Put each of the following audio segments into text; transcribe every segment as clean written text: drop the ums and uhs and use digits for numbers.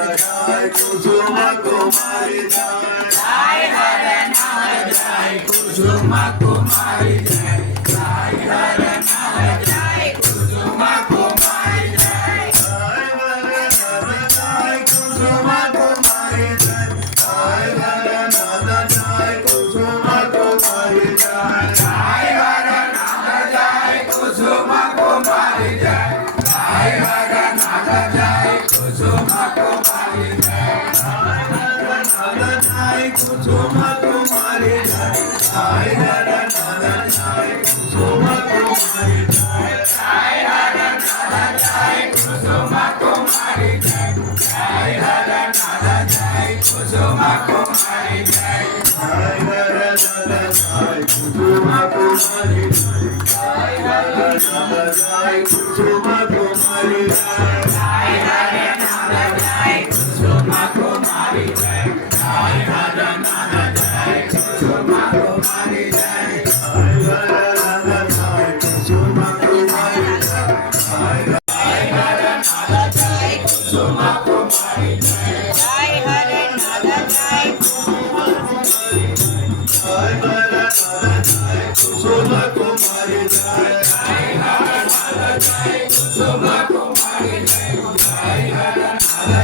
जय कुसुम कुमारी जय जय हर नाम जय कुसुम कुमारी जय जय हर नाम जय कुसुम कुमारी जय जय कुसुम कुमारी जय जय कुसुम कुमारी जय जय हर नाम जय कुसुम कुमारी जय जय हर नाम जय कुसुम कुमारी जय जय कुसुम कुमारी जय जय कुसुम कुमारी जय जय हर नाम जय कुसुम कुमारी जय जय हर नाम जय कुसुम कुमारी जय जय कुसुम कुमारी जय कुसुम कुमारी जय जय हर नाम जय कुसुम कुमारी जय जय हर नाम जय कुसुम कुमारी जय कुसुम कुमारी जय हर नाम जय कुसुम कुमारी जय जय हर नाम जय कुसुम कुमारी जय जय हर नाम जय कुसुम कुमारी जय जय हर नाम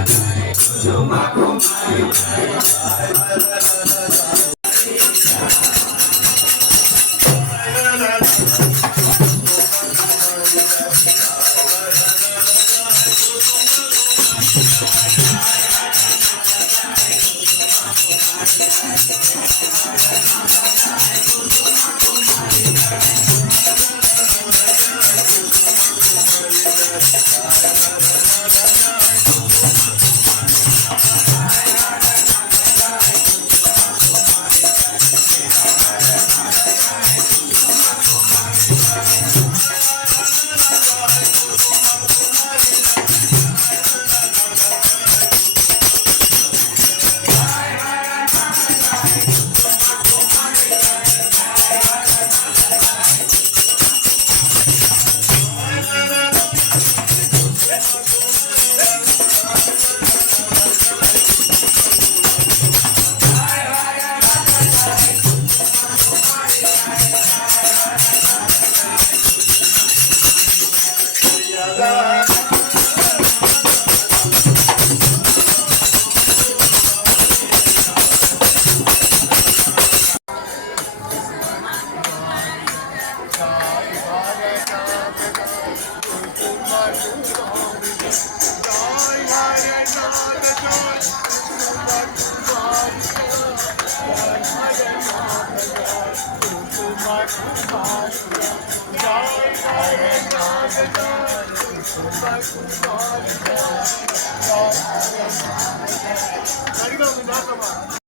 जय कुसुम कुमारी जय जय